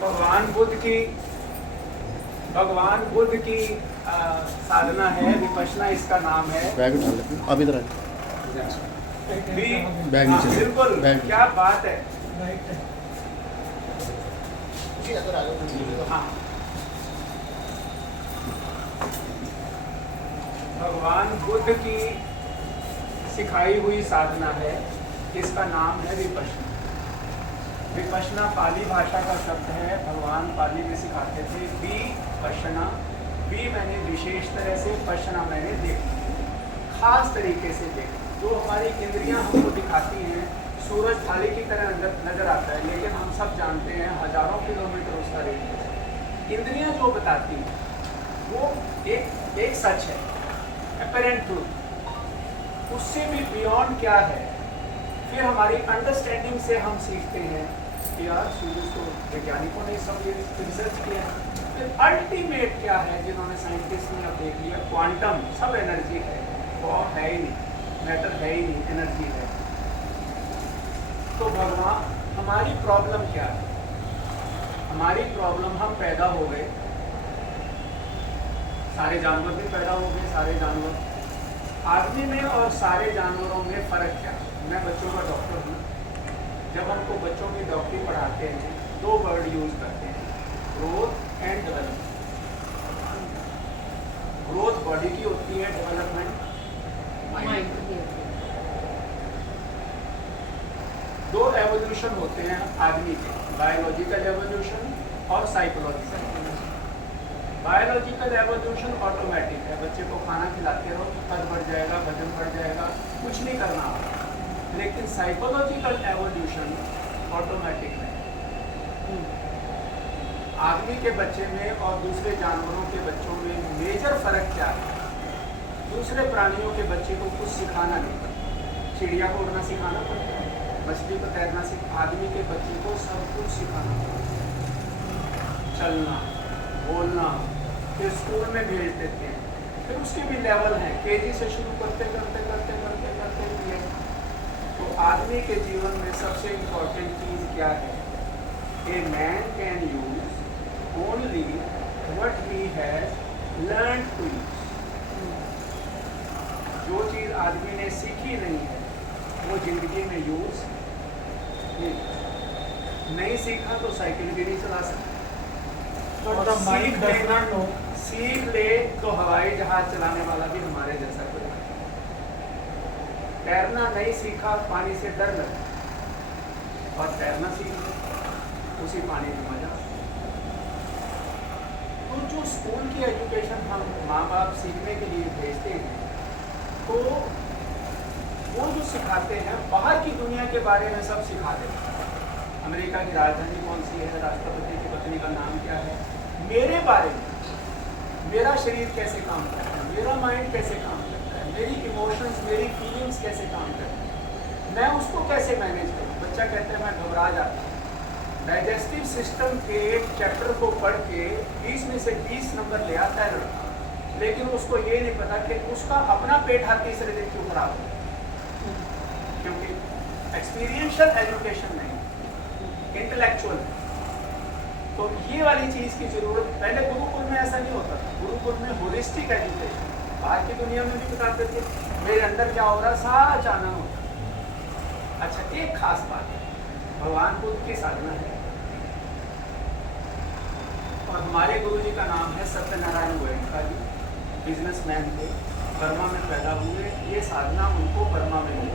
भगवान बुद्ध की साधना है विपश्यना, इसका नाम है। बैग उठा लेते हैं, अब इधर आए। बैग नीचे ले। बिल्कुल, बैग क्या बात है। हाँ, भगवान बुद्ध की सिखाई हुई साधना है, इसका नाम है विपश्यना। विपश्यना पाली भाषा का शब्द है। भगवान पाली में सिखाते थे विपश्यना। भी मैंने विशेष तरह से, पश्यना मैंने देखा, खास तरीके से देखा। जो हमारी इंद्रियां हमको दिखाती हैं, सूरज थाली की तरह नजर आता है, लेकिन हम सब जानते हैं हजारों किलोमीटर उसका रेडियस। इंद्रियां जो बताती हैं वो एक सच है, अपरेंट ट्रूथ। उससे भी बियॉन्ड क्या है, फिर हमारी अंडरस्टैंडिंग से हम सीखते हैं कि यार सूरज तो वैज्ञानिकों ने सब ये रिसर्च किया है। फिर अल्टीमेट क्या है, जिन्होंने साइंटिस्ट ने अब देख लिया, क्वांटम, सब एनर्जी है, फॉर्म है ही नहीं, मैटर है ही नहीं, एनर्जी है। तो भगवान, हमारी प्रॉब्लम क्या है? हमारी प्रॉब्लम, हम पैदा हो गए, सारे जानवर भी पैदा हो गए, सारे जानवर, आदमी में और सारे जानवरों में फ़र्क क्या है? मैं बच्चों का डॉक्टर हूँ। जब हमको बच्चों की डॉक्टरी पढ़ाते हैं, दो वर्ड यूज़ करते हैं, growth and development. Growth body की होती है, डेवलपमेंट माइंड की। दो एवोल्यूशन होते हैं आदमी के, बायोलॉजिकल एवोल्यूशन और साइकोलॉजिकल। बायोलॉजिकल एवोल्यूशन ऑटोमेटिक है, बच्चे को खाना खिलाते रहो तो कद बढ़ जाएगा, वजन बढ़ जाएगा, कुछ नहीं करना होगा। लेकिन साइकोलॉजिकल एवोल्यूशन ऑटोमेटिक है। आदमी के बच्चे में और दूसरे जानवरों के बच्चों में मेजर फर्क क्या है? दूसरे प्राणियों के बच्चे को कुछ सिखाना नहीं पड़ता, चिड़िया को उड़ना सिखाना पड़ता है, मछली को तैरना आदमी के बच्चे को सब कुछ सिखाना पड़ता है, चलना, बोलना। फिर स्कूल में भेज देते हैं, फिर उसके भी लेवल हैं, केजी से शुरू करते करते करते करते करते भी। तो आदमी के जीवन में सबसे इम्पोर्टेंट चीज़ क्या है? A man can use only what he has learn to use. जो चीज़ आदमी ने सीखी नहीं है वो जिंदगी में यूज नहीं सीखा तो साइकिल भी नहीं चला सकता। सीख ले तो हवाई जहाज चलाने वाला भी हमारे जैसा कोई। तैरना नहीं सीखा, पानी से डर लगता, और तैरना सीख ले, उसी पानी में मजा। तो जो स्कूल की एजुकेशन हम माँ बाप सीखने के लिए भेजते हैं, तो वो जो सिखाते हैं, बाहर की दुनिया के बारे में सब सिखा देते हैं। अमेरिका की राजधानी कौन सी है, राष्ट्रपति की पत्नी का नाम क्या है, मेरे बारे में, मेरा शरीर कैसे काम करता है, मेरा माइंड कैसे काम करता है, मेरी इमोशंस, मेरी फीलिंग्स कैसे काम करती है, मैं उसको कैसे मैनेज करूँ। बच्चा कहता है मैं घबरा जाता हूँ। डाइजेस्टिव सिस्टम के चैप्टर को पढ़ के 20 में से 20 नंबर ले आता है लड़का, लेकिन उसको ये नहीं पता कि उसका अपना पेट हर तीसरे दिन क्यों खराब हो, क्योंकि एक्सपीरियंशियल एजुकेशन नहीं, इंटेलेक्चुअल। तो ये वाली चीज़ की ज़रूरत, पहले गुरुकुल में ऐसा नहीं होता था। गुरुकुल में होलिस्टिक एजुकेशन, बाहर की दुनिया में भी बताते थे मेरे अंदर क्या हो रहा है, सारा जानना होता। अच्छा, एक खास बात है, भगवान बुद्ध की साधना है, और हमारे गुरुजी का नाम है सत्यनारायण गोयनका जी। बिजनेसमैन थे, बर्मा में पैदा हुए, ये साधना उनको बर्मा में मिली।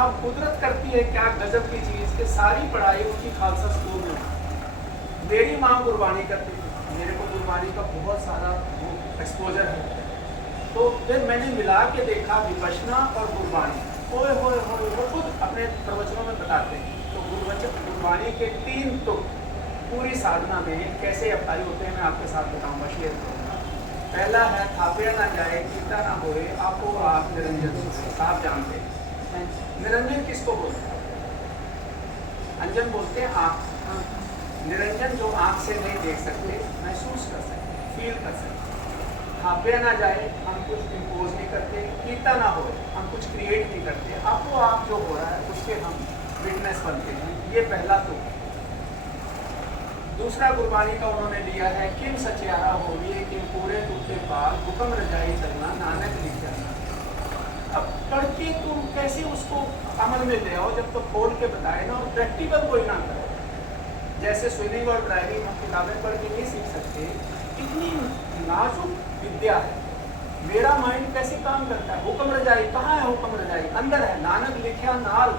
अब कुदरत करती है क्या गजब की चीज़ कि सारी पढ़ाई उनकी खालसा स्कूल में। मेरी माँ गुरबानी करती थी, मेरे को गुरबानी का बहुत सारा एक्सपोजर है। तो फिर मैंने मिला के देखा विपश्यना और गुरबानी, ओए होए होए, वो खुद अपने प्रवचनों में बताते हैं। तो गुरबानी के 3 तुक पूरी साधना में कैसे अप्लाई होते हैं मैं आपके साथ बताऊंगा, शेयर करूँगा। पहला है थापे ना जाए, कीता ना होए, आपो आप निरंजन। साहब जानते हैं निरंजन किसको बोलते हैं? अंजन बोलते हैं आँख। निरंजन जो आँख से नहीं देख सकते, महसूस कर सकते, फील कर सकते। थापे ना जाए, हम कुछ इम्पोज नहीं करते, कीता ना होए, हम कुछ क्रिएट नहीं करते, आपो आप जो हो रहा है उसके हम विटनेस बनते हैं। ये पहला तुक। दूसरा गुरबानी का उन्होंने लिया है, किम सचियारा होविए किम पूरे टूटे पाल हुक्म रजाई चलना नानक लिख जाना। अब पढ़ के तुम कैसे उसको अमल में ले आओ जब तो खोल के बताए ना, और प्रैक्टिकल कोई ना करे। जैसे स्विमिंग और ड्राइविंग हम किताबें पढ़ के नहीं सीख सकते, इतनी नाजुक विद्या है। मेरा माइंड कैसे काम करता है, हुक्म रजाई कहाँ है, हुक्म रजाई अंदर है, नानक लिखा नाल।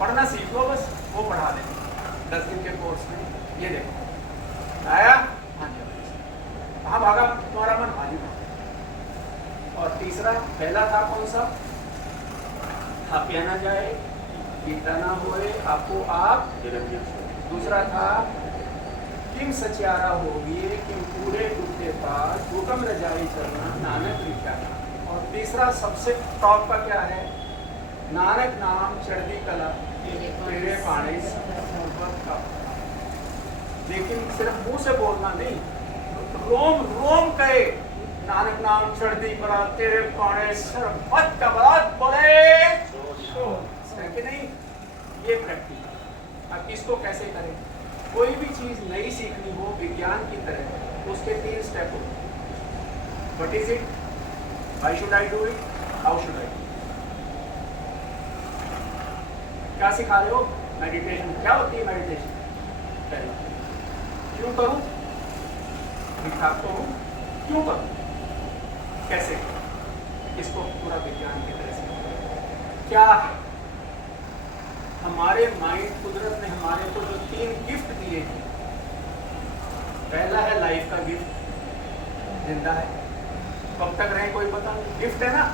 पढ़ना सीख लो बस, वो पढ़ा दें 10 दिन के कोर्स में। ये देखो आया, हाँ भागा तुम्हारा मन, हाजी भागा। और तीसरा, पहला था कौन सा, खापिया ना जाए पीता ना होए आपको आप। दूसरा था किम सचियारा होगी किम पूरे टूटे पास हुक्म रजाई चलना नानक लिखा। और तीसरा सबसे टॉप का क्या है, नानक नाम चढ़दी कला तेरे पाने का। लेकिन सिर्फ मुंह से बोलना नहीं, रोम रोम कहे नानक नाम चढ़दी कला तेरे पाने सरबत का बात बोले कि नहीं। ये प्रैक्टिस। अब इसको कैसे करें, कोई भी चीज नई सीखनी हो विज्ञान की तरह, उसके 3 स्टेप होते। What is it, why should I do it, how should I do. क्या सिखा रहे हो, मेडिटेशन। क्या होती है मेडिटेशन, पहला क्यों करूं, ठीक-ठाक तो हूं, क्यों करूं, कैसे, इसको पूरा विज्ञान की तरह से। क्या है, हमारे माइंड, कुदरत ने हमारे को जो 3 गिफ्ट दिए हैं, पहला है लाइफ का गिफ्ट, जिंदा है, कब तक रहे कोई पता नहीं, गिफ्ट है ना।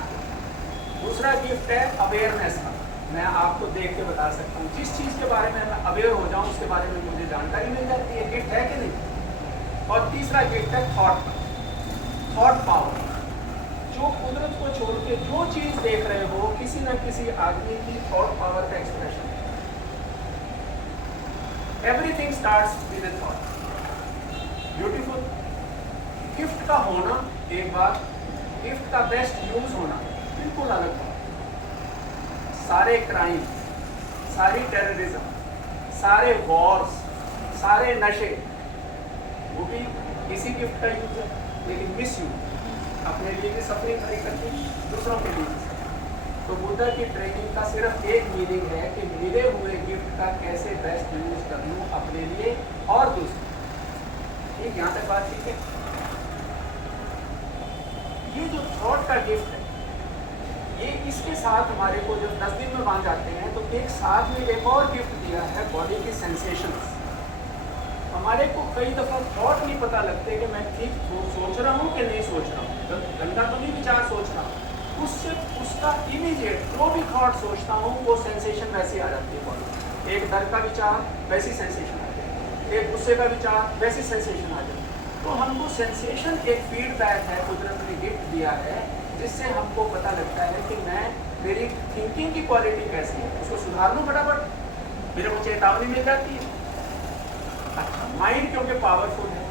दूसरा गिफ्ट है अवेयरनेस का, मैं आपको देख के बता सकता हूँ, जिस चीज के बारे में मैं अवेयर हो जाऊं उसके बारे में मुझे जानकारी मिल जाती है, गिफ्ट है कि नहीं। और तीसरा गिफ्ट है थॉट का, थॉट पावर, जो कुदरत को छोड़ के जो चीज देख रहे हो किसी न किसी आदमी की थॉट पावर का expression. Everything starts with a thought. Beautiful. Gift का होना एक बात, गिफ्ट का बेस्ट यूज होना बिल्कुल अलग बात। सारे क्राइम, सारी टेररिज्म, सारे वॉर्स, सारे नशे, वो भी इसी गिफ्ट का यूज है। लेकिन मिस यूज, अपने लिए भी सफरिंग खड़ी करती, दूसरों के लिए भी। तो बुद्धा की ट्रेनिंग का सिर्फ एक मीनिंग है कि मिले हुए गिफ्ट का कैसे बेस्ट यूज कर लूँ अपने लिए और दूसरे। ठीक, यहाँ तक बात ठीक है। ये जो थॉट का गिफ्ट है, ये इसके साथ हमारे को जब 10 दिन में बांध जाते हैं, तो एक साथ में एक और गिफ्ट दिया है, बॉडी की सेंसेशंस। हमारे को कई दफा थॉट नहीं पता लगते कि मैं ठीक सोच रहा हूँ कि नहीं सोच रहा हूँ, गंदा तो नहीं विचार सोच रहा हूँ, उससे उसका इमीडिएट जो भी थॉट सोचता हूँ वो सेंसेशन वैसी आ जाती है बॉडी। एक डर का विचार वैसी सेंसेशन आ जाती है, एक गुस्से का विचार वैसी सेंसेशन आ जाती है। तो हमको सेंसेशन एक फीडबैक है, कुदरत ने गिफ्ट दिया है, जिससे हमको पता लगता है कि मैं, मेरी थिंकिंग की क्वालिटी कैसी है, उसको सुधार लूँ फटाफट, मेरे को चेतावनी मिल जाती है। अच्छा, माइंड क्योंकि पावरफुल है,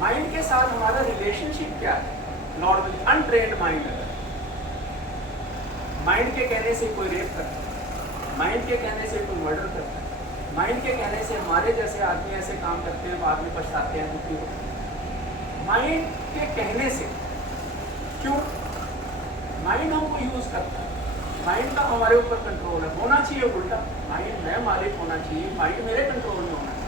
माइंड के साथ हमारा रिलेशनशिप क्या है। नॉर्मली अनट्रेन्ड माइंड, अगर माइंड के कहने से कोई रेप करता है, माइंड के कहने से कोई मर्डर करता है, माइंड के कहने से हमारे जैसे आदमी ऐसे काम करते हैं, बाद में पछताते हैं, दुखी होते हैं। माइंड के कहने से, क्यों, माइंड हमको यूज करता है, माइंड का हमारे ऊपर कंट्रोल है, होना चाहिए उल्टा, माइंड मैं मालिक होना चाहिए, माइंड मेरे कंट्रोल में होना चाहिए।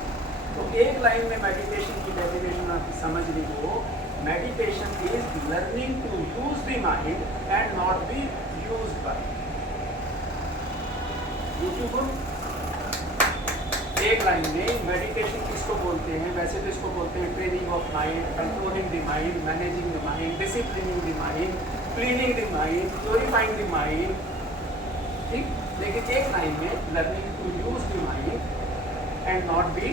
तो एक लाइन में मेडिटेशन की डेफिनेशन आपकी समझ ली हो, meditation is learning to use the mind and not be used by. Beautiful. एक लाइन में मेडिटेशन किसको बोलते हैं, वैसे तो इसको बोलते हैं training of mind, controlling the mind, managing the mind, disciplining the mind, cleaning the mind, purifying the mind. ठीक, लेकिन एक लाइन में learning to use the mind and not be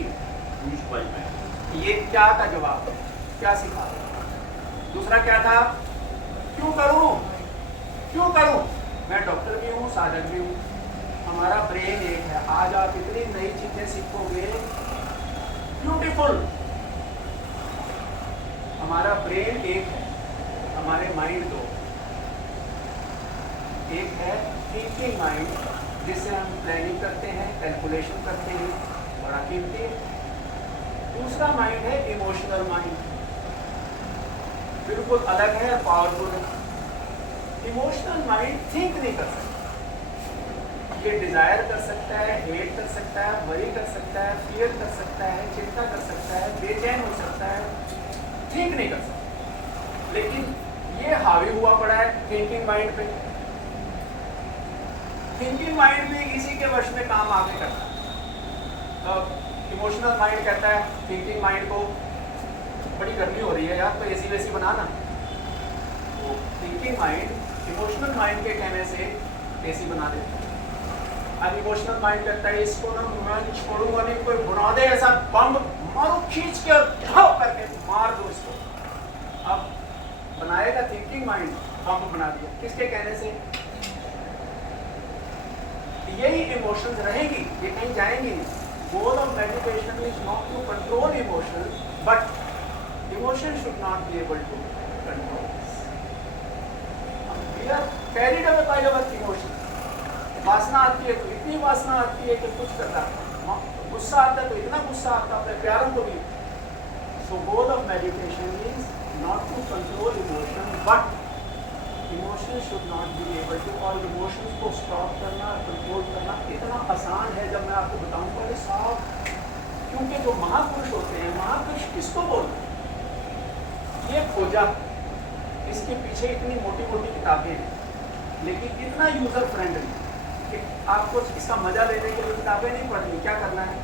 used by mind. ये क्या का जवाब है, क्या सिखा। दूसरा क्या था, क्यों करूं, क्यों करूं। मैं डॉक्टर भी हूँ, साधक भी हूँ, हमारा ब्रेन एक है। आज आप इतनी नई चीजें सीखोगे, ब्यूटीफुल। हमारा ब्रेन एक है, हमारे माइंड दो। एक है थिंकिंग माइंड, जिससे हम प्लानिंग करते हैं, कैलकुलेशन करते हैं, बड़ा कीमती है। दूसरा माइंड है इमोशनल माइंड, बिल्कुल अलग है, पावरफुल है। इमोशनल माइंड थिंक नहीं कर सकता, ये डिजायर कर सकता है, हेट कर सकता है, वरी कर सकता है, फियर कर सकता है, चिंता कर सकता है, बेचैन हो सकता है, थिंक नहीं कर सकता। लेकिन ये हावी हुआ पड़ा है थिंकिंग माइंड पे। थिंकिंग माइंड भी इसी के वश में काम आगे करता है। तो इमोशनल माइंड कहता है थिंकिंग माइंड को, बड़ी गर्मी हो रही है यार, तो एसी वेसी बनाना। तो थिंकिंग माइंड इमोशनल माइंड के कहने से एसी बना देता है। अब इमोशनल माइंड कहता है इसको ना मैं छोड़ूंगा नहीं, कोई बुरा दे ऐसा बम मारो खींच के और ढाओ करके मार दो इसको। अब बनाएगा थिंकिंग माइंड, बम बना दिया, किसके कहने से? यही इमोशंस रहेंगी, ये कहीं जाएंगी नहीं। Goal of meditation is not to control emotion, but emotion should not be able to control. We are carried away by our emotion. वासना आती है तो इतनी वासना आती है कि कुछ कर रहा है, गुस्सा आता है तो इतना गुस्सा आता है अपने प्यारों को भी। So goal of meditation is not to control emotion, but emotion should not be able to, और इमोशंस को स्टॉप करना, कंट्रोल करना इतना आसान है जब मैं आपको बताऊं। पहले साफ, क्योंकि जो महापुरुष होते हैं, महापुरुष किसको बोलते हैं? ये खोजा, इसके पीछे इतनी मोटी मोटी किताबें हैं, लेकिन इतना यूजर फ्रेंडली कि आपको इसका मजा लेने के लिए किताबें नहीं पढ़नी, क्या करना है?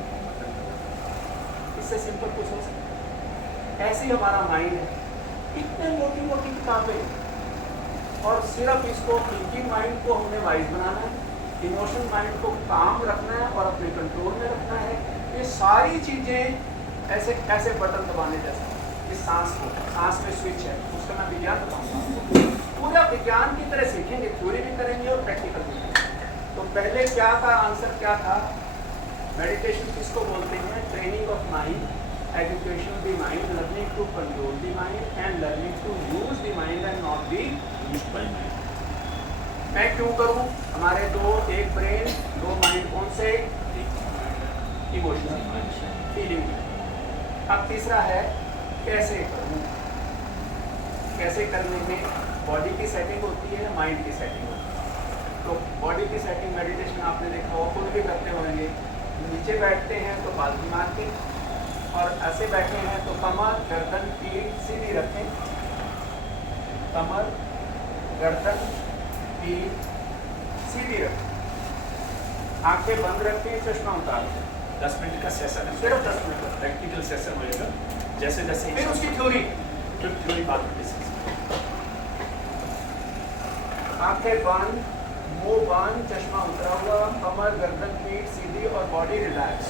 इससे सिंपल कुछ हो सकता है। ऐसे ही हमारा माइंड है, इतने मोटी मोटी किताबें, और सिर्फ इसको थिंकिंग माइंड को हमने वाइज बनाना है, इमोशन माइंड को काम रखना है और अपने कंट्रोल में रखना है। ये सारी चीजें ऐसे ऐसे बटन दबाने जैसे, इस सांस में स्विच है, उसका मैं विज्ञान बताऊंगा। पूरा विज्ञान की तरह सीखेंगे, थ्योरी भी करेंगे और प्रैक्टिकल भी करेंगे। तो पहले क्या था, आंसर क्या था? मेडिटेशन किसको बोलते हैं? Training of mind, education the mind, learning to control the mind and learning to use the mind and not be used by mind. मैं क्यों करूं? हमारे दो, एक ब्रेन, दो माइंड, कौन से? Emotional, feeling. अब तीसरा है कैसे करूं। कैसे करने में बॉडी की सेटिंग होती है, माइंड की सेटिंग होती है। तो बॉडी की सेटिंग मेडिटेशन आपने देखा हो, खुद भी करते होंगे। नीचे बैठते हैं तो पालथी मार के, और ऐसे बैठे हैं तो कमर, गर्दन, पीठ सीधी रखें। कमर, गर्दन, पीठ सीधी रखें। आंखें बंद रखें, चश्मा उतार दें। 10 मिनट का सेशन है, सिर्फ 10 मिनट का प्रैक्टिकल सेशन होएगा। जैसे जैसे फिर उसकी थ्योरी, फिर थ्योरी बात होगी। आंखें बंद, मुंह बंद, चश्मा उतरा हुआ, कमर, गर्दन, पीठ सीधी और बॉडी रिलैक्स,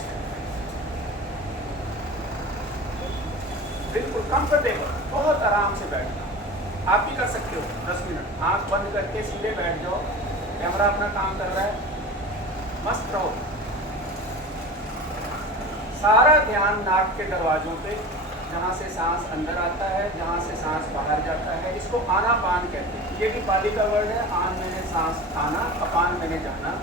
बिल्कुल कंफर्टेबल, बहुत आराम से बैठना। आप भी कर सकते हो 10 मिनट। आंख बंद करके सीधे बैठ जाओ, कैमरा अपना काम कर रहा है, मस्त रहो। सारा ध्यान नाक के दरवाजों पे, जहाँ से सांस अंदर आता है, जहाँ से सांस बाहर जाता है, इसको आनापान कहते हैं। ये भी पाली का वर्ड है। आन मैंने सांस आना, अपान मैंने जाना।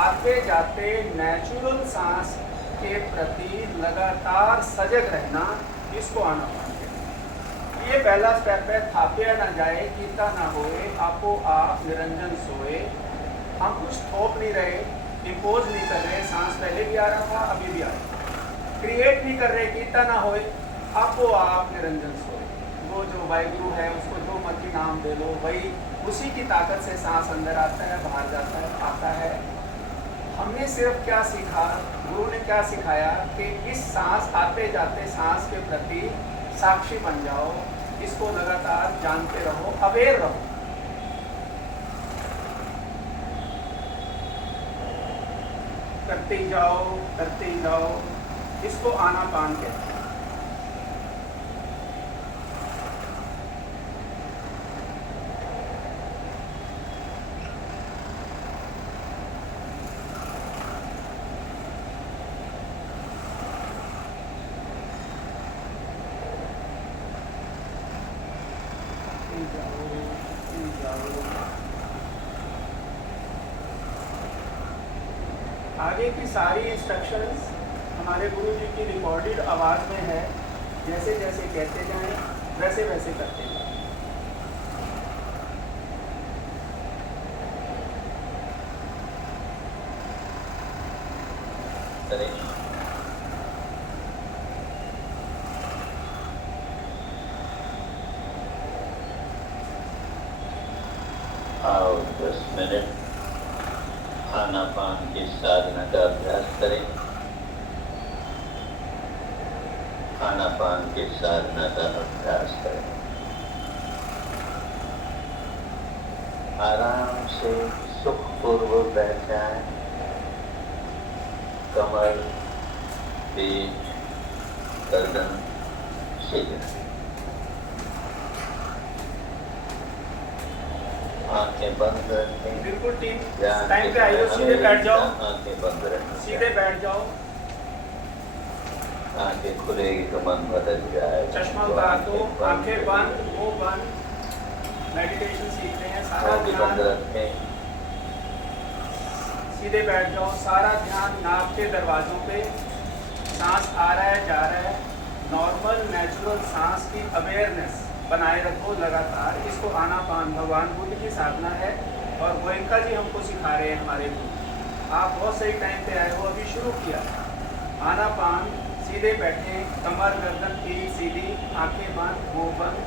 आते जाते नेचुरल सांस के प्रति लगातार सजग रहना, इसको आनापान कहते हैं। ये पहला स्टेप है। थापे ना जाए, कीता ना होए, आपो आप निरंजन सोए। हम कुछ थोप नहीं रहे, इम्पोज नहीं कर रहे। सांस पहले भी आ रहा था, अभी भी आ रहा है। क्रिएट नहीं कर रहे, कीता ना होए, आपो आप निरंजन सोए। वो जो वाहिगुरु है, उसको जो मर्जी नाम दे लो, वही उसी की ताकत से सांस अंदर आता है, बाहर जाता है, आता है। हमने सिर्फ क्या सीखा, गुरु ने क्या सिखाया कि इस सांस आते जाते सांस के प्रति साक्षी बन जाओ, इसको लगातार जानते रहो, अवेयर रहो। करते ही जाओ, करते ही जाओ, इसको आनापान कहते हैं। आगे की सारी इंस्ट्रक्शंस हमारे गुरु जी की रिकॉर्डेड आवाज़ में है, जैसे जैसे कहते जाएं वैसे वैसे करते जाएं। आओ 10 मिनट खाना पान की साधना का अभ्यास करें। खाना पान की साधना का अभ्यास करें। आराम से सुखपूर्वक बैठ जाएं। कमर, पीठ, गर्दन सीधे, आंखें बंद रखें। बिल्कुल ठीक टाइम पे आइए, सीधे बैठ जाओ, आंखें बंद रखें। सीधे बैठ जाओ। आंखें खुलेगी तो मन बदल जाएगा। चश्मा उतार दो, आंखें बंद, मुंह बंद। मेडिटेशन सीख रहे हैं, सारा आंखें बंद ध्यान रखें। सीधे बैठ जाओ, सारा ध्यान नाक के दरवाजों पे। सांस आ रहा है, जा रहा है, नॉर्मल नेचुरल सांस की अवेयरनेस बनाए रखो लगातार। इसको आनापान भगवान बुद्ध की साधना है और गोयंका जी हमको सिखा रहे हैं, हमारे गुरु। आप बहुत सही टाइम पे आए हो, अभी शुरू किया। आनापान, सीधे बैठे, कमर गर्दन पीठ सीधी, आंखें बंद, मुंह बंद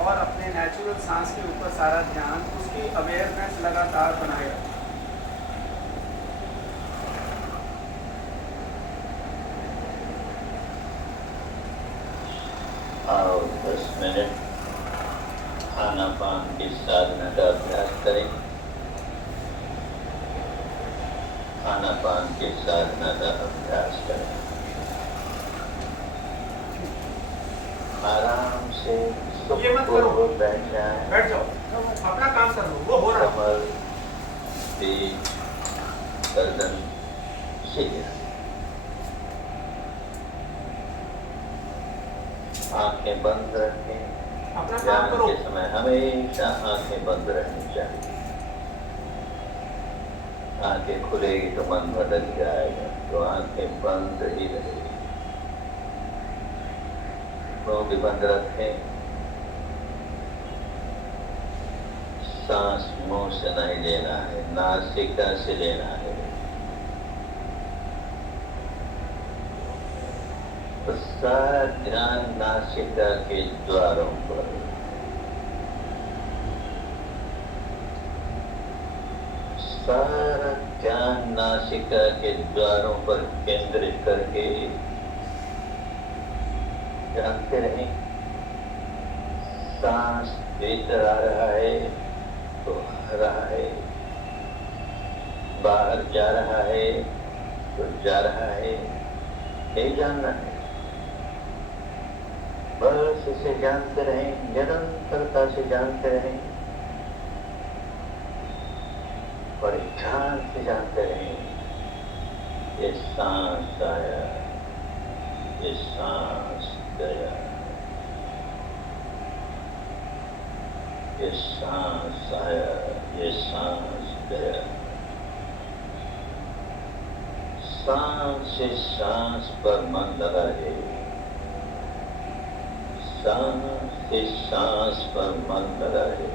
और अपने नेचुरल सांस के ऊपर सारा ध्यान, उसकी अवेयरनेस लगातार बनाए रखें। आओ 10 मिनट खाना पान की साधना का अभ्यास करें। खाना पान की साधना का अभ्यास करें। आराम से ये मत करो, सुखपूर्वक बैठ जाएं। बैठ जाओ, अपना काम कर लो, वो हो रहा है। कमर, पीठ, गर्दन सीधे, आंखें बंद रखें। अपना काम ध्यान करो। के समय हमेशा आंखें बंद रहनी चाहिए। आंखें खुलेगी तो मन बदल जाएगा, तो आंखें बंद ही रहेगी। मुंह भी बंद रखें। सांस मुंह से नहीं लेना है, नासिका से लेना है। तो सारा ध्यान नासिका के द्वारों पर, सारा ध्यान नासिका के द्वारों पर केंद्रित करके जानते रहें। सांस भीतर आ रहा है तो आ रहा है, बाहर जा रहा है तो जा रहा है, यही जानना है। बस इसे जानते रहें, निरंतरता से जानते रहें, बड़े ध्यान से जानते रहें। ये सांस आया, ये सांस गया, ये सांस आया, ये सांस गया। सांस से सांस पर मन लगा है, सांस से सांस पर मन लगा है।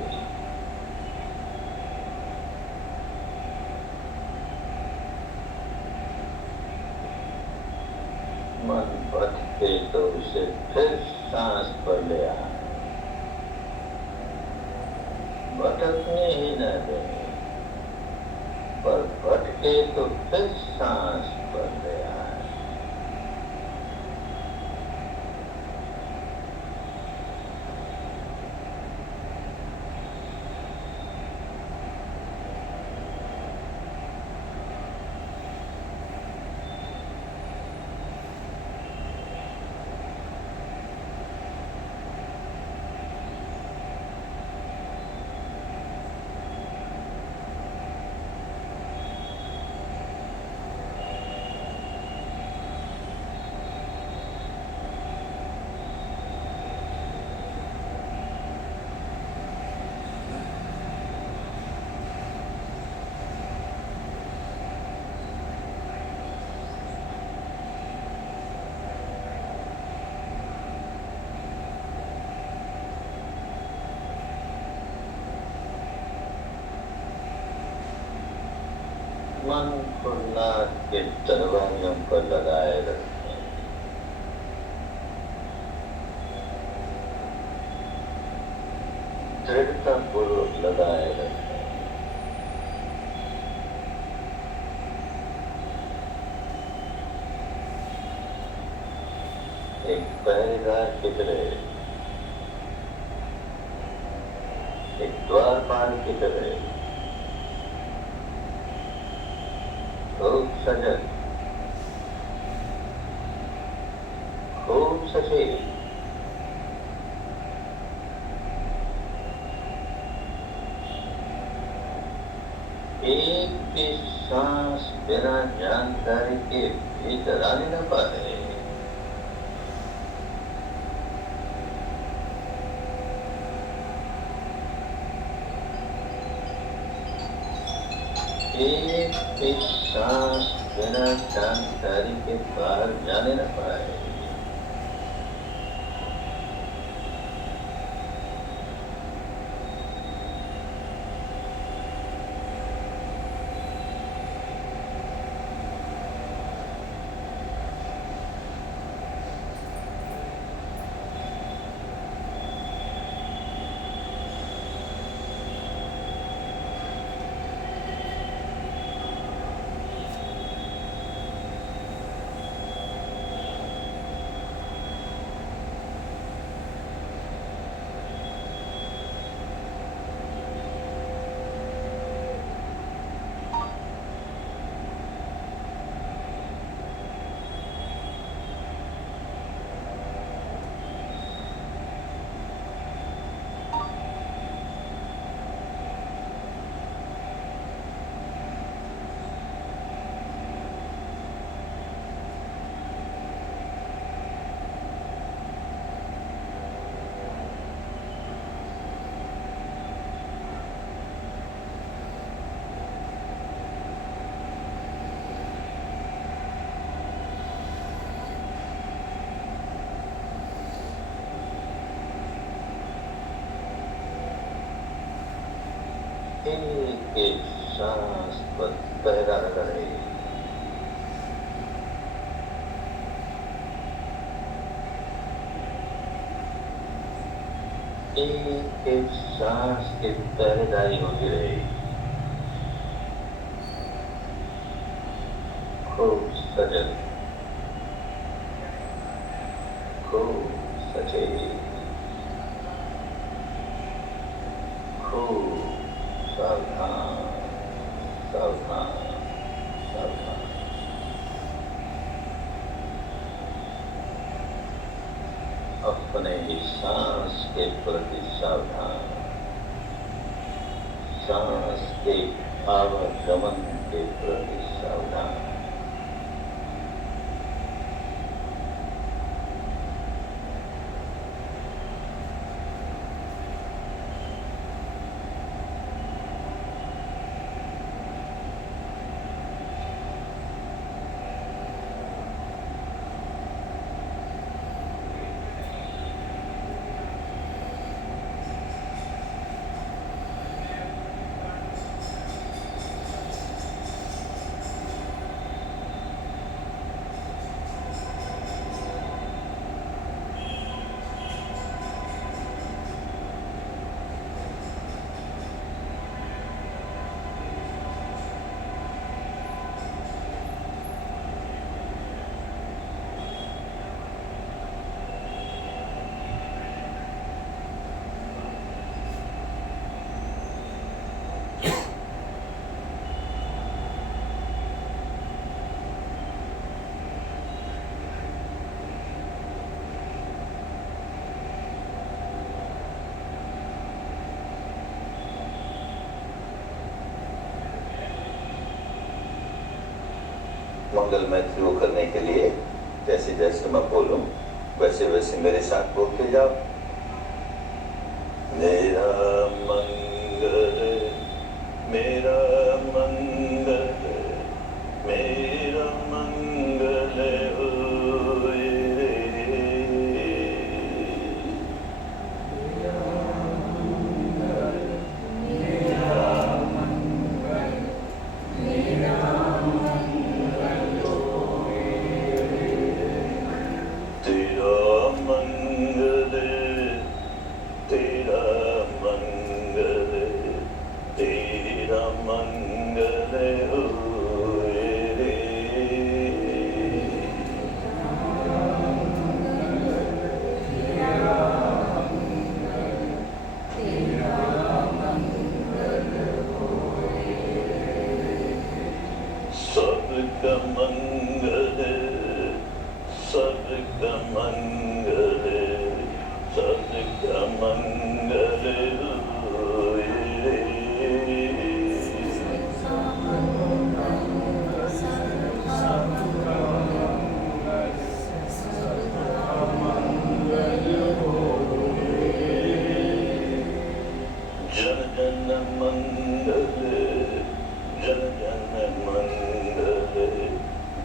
मन भटके तो उसे फिर सांस पर ले आए, भटकने ही न दें, पर भटके तो फिर सांस पर ले आए। मन नाथ के तलवारियों पर लगाए रखें। दृढ़ता पूर्वक लगाए रखें। एक पहरेदार की तरह, एक द्वारपाल की तरह खूब सजग, खूब सचेत, एक भी सांस बिना जानकारी के भीतर आने न पाए। एक भी सांस बिना जानकारी के बाहर जाने न पाए। एक सांस पर पहरा रहे। एक सांस की पहरेदारी होती रही। खूब सजग, खूब सचेत, खूब सावधान, सावधान, सावधान। अपने ही सांस के प्रति सावधान, सांस के आवागमन के प्रति सावधान। मंगलमय शुरू करने के लिए जैसे जैसे मैं बोलूं वैसे वैसे मेरे साथ बोलते जाओ। मेरा मंगल, मेरा मंगल, मेरा मंगल होए रे। मेरा मंगल सबका मंगल होए। जन जन मंगल जन जन मंगल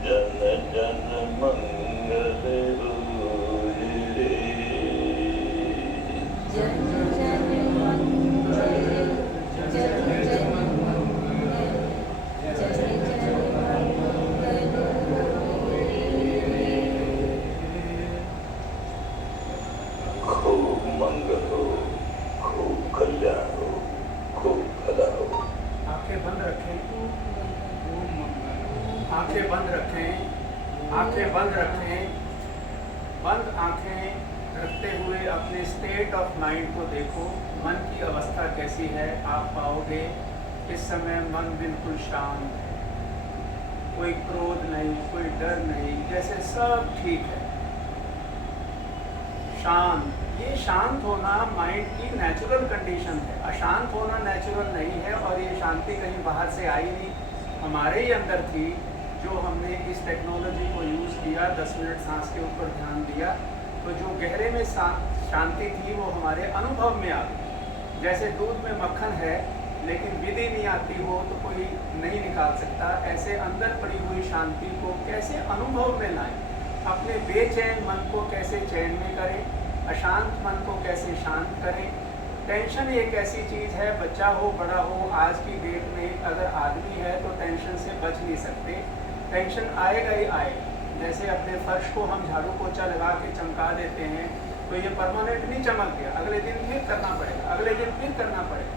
जन जन मंगल होए रे। जन जन मंगल जन जन मंगल जन जन मंगल खूब मंगल हो, खूब कल्याण हो, खूब भला हो। आंखें बंद रखें, आंखें बंद रखें, आंखें बंद रखें। बंद आंखें रखते हुए अपने स्टेट ऑफ माइंड को देखो, मन की अवस्था कैसी है। आप पाओगे इस समय मन बिल्कुल शांत है, कोई क्रोध नहीं, कोई डर नहीं, जैसे सब ठीक है, शांत। ये शांत होना माइंड की नेचुरल कंडीशन है, अशांत होना नेचुरल नहीं है। और ये शांति कहीं बाहर से आई नहीं, हमारे ही अंदर थी, जो हमने इस टेक्नोलॉजी को यूज़ किया, 10 मिनट सांस के ऊपर ध्यान दिया, तो जो गहरे में शांति थी वो हमारे अनुभव में आ गई। जैसे दूध में मक्खन है लेकिन विधि नहीं आती हो तो कोई नहीं निकाल सकता, ऐसे अंदर पड़ी हुई शांति को कैसे अनुभव में लाएं, अपने बेचैन मन को कैसे चैन में करें, अशांत मन को कैसे शांत करें। टेंशन एक ऐसी चीज़ है, बच्चा हो बड़ा हो, आज की डेट में अगर आदमी है तो टेंशन से बच नहीं सकते, टेंशन आएगा ही आएगा। जैसे अपने फर्श को हम झाड़ू पोछा लगा के चमका देते हैं तो ये परमानेंट नहीं चमक गया, अगले दिन फिर करना पड़ेगा, अगले दिन फिर करना पड़ेगा।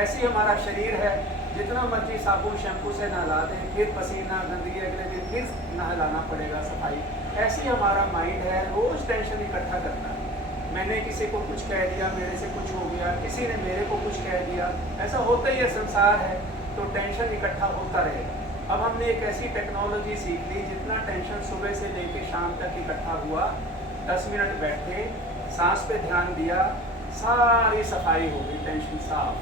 ऐसी हमारा शरीर है, जितना मर्जी साबुन शैम्पू से नहला दें फिर पसीना गंदगी, अगले दिन फिर नहलाना पड़ेगा सफाई। ऐसी हमारा माइंड है, रोज़ टेंशन इकट्ठा करता है। मैंने किसी को कुछ कह दिया, मेरे से कुछ हो गया, किसी ने मेरे को कुछ कह दिया, ऐसा होता ही है, संसार है, तो टेंशन इकट्ठा होता रहेगा। अब हमने एक ऐसी टेक्नोलॉजी सीख ली, जितना टेंशन सुबह से लेकर शाम तक इकट्ठा हुआ, 10 मिनट बैठे, सांस पे ध्यान दिया, सारी सफाई हो गई, टेंशन साफ।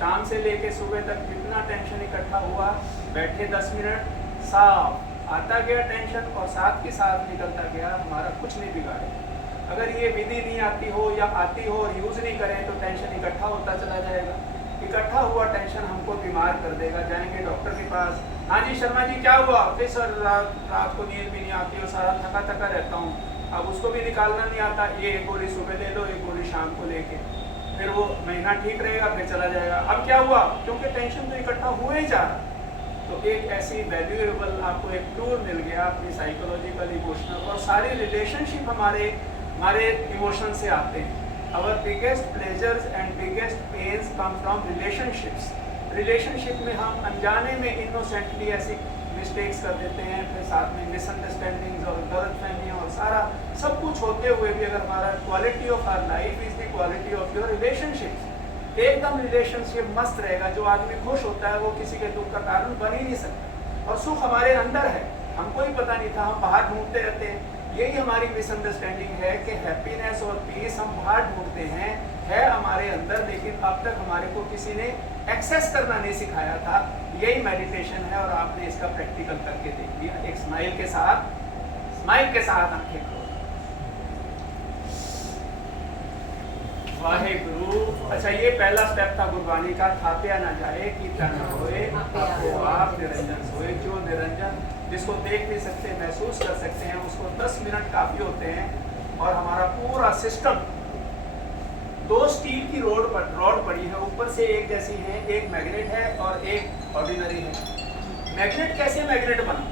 शाम से लेके सुबह तक जितना टेंशन इकट्ठा हुआ, बैठे 10 मिनट, साफ आता गया टेंशन और साथ के साथ निकलता गया, हमारा कुछ नहीं बिगाड़े। अगर ये विधि नहीं आती हो या आती हो और यूज़ नहीं करें तो टेंशन इकट्ठा होता चला जाएगा, इकट्ठा हुआ टेंशन हमको बीमार कर देगा। जाएंगे डॉक्टर के पास, हाँ जी शर्मा जी क्या हुआ? फिर सर रात को नींद भी नहीं आती और सारा थका थका रहता हूँ, अब उसको भी निकालना नहीं आता, ये एक गोली सुबह ले लो, एक गोली शाम को लेके, फिर वो महीना ठीक रहेगा, फिर चला जाएगा। अब क्या हुआ? क्योंकि टेंशन तो इकट्ठा हुए ही जा रहा। तो एक ऐसी वैल्यूएबल आपको एक टूल मिल गया अपनी साइकोलॉजिकल, इमोशनल, और सारे रिलेशनशिप हमारे इमोशन से आते हैं। Our biggest pleasures and biggest pains come from relationships. Relationship में हम अनजाने में इनोसेंटली ऐसी मिस्टेक्स कर देते हैं, फिर साथ में मिसअंडरस्टैंडिंग्स और गलतफहमियां और सारा सब कुछ होते हुए भी अगर हमारा quality of our life is the quality of your relationships, एकदम रिलेशनशिप मस्त रहेगा, जो आदमी खुश होता है वो किसी के दुख का कारण बन ही नहीं सकता। और सुख हमारे अंदर है, हमको ही पता नहीं था, हम बाहर ढूंढते रहते हैं। यही हमारी मिसअंडरस्टैंडिंग है कि हैप्पीनेस और पीस हम बाहर ढूंढते हैं, है हमारे अंदर, लेकिन अब तक हमारे को किसी ने एक्सेस करना नहीं सिखाया था। यही मेडिटेशन है और आपने इसका प्रैक्टिकल करके देख लिया। एक स्माइल के साथ आंखें खोलो। वाहेगुरु। अच्छा, ये पहला स्टेप था गुरबानी का, थाप्या ना जाए कीर्तन न होए, आपको आप निरंजन सोए। जो निरंजन, जिसको देख नहीं सकते, महसूस कर सकते हैं, उसको 10 मिनट काफ़ी होते हैं। और हमारा पूरा सिस्टम, 2 स्टील की रॉड पड़ी है, ऊपर से एक जैसी है, एक मैग्नेट है और एक ऑर्डिनरी है। मैग्नेट कैसे मैग्नेट बना?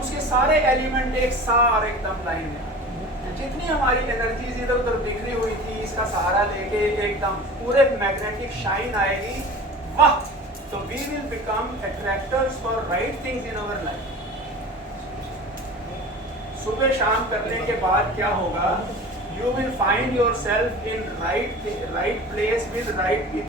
उसके सारे एलिमेंट एक साथ एकदम लाइन में, जितनी हमारी एनर्जीज इधर उधर बिखरी हुई थी, इसका सहारा लेके एकदम पूरे मैग्नेटिक शाइन आएगी। वाह! तो we will become attractors for right things in our life. सुबह शाम करने के बाद क्या होगा? You will find yourself in right place with right people.